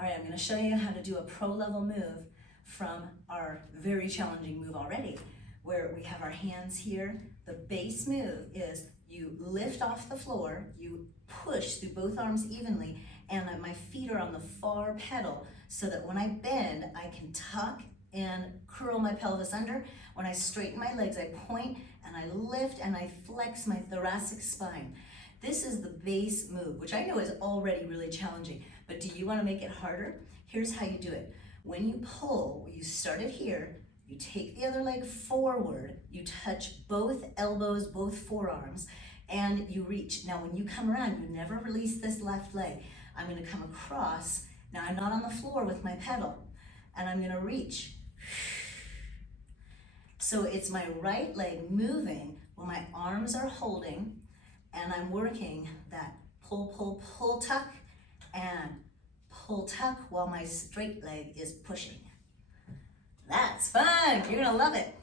All right, I'm gonna show you how to do a pro level move from our very challenging move already, where we have our hands here. The base move is you lift off the floor, you push through both arms evenly, and my feet are on the far pedal so that when I bend, I can tuck and curl my pelvis under. When I straighten my legs, I point and I lift and I flex my thoracic spine. This is the base move, which I know is already really challenging, but do you want to make it harder? Here's how you do it. When you pull, you start it here, you take the other leg forward, you touch both elbows, both forearms, and you reach. Now when you come around, you never release this left leg. I'm gonna come across. Now I'm not on the floor with my pedal, and I'm gonna reach. So it's my right leg moving while my arms are holding, and I'm working that pull, pull, pull, tuck, and pull, tuck while my straight leg is pushing. That's fun, you're gonna love it.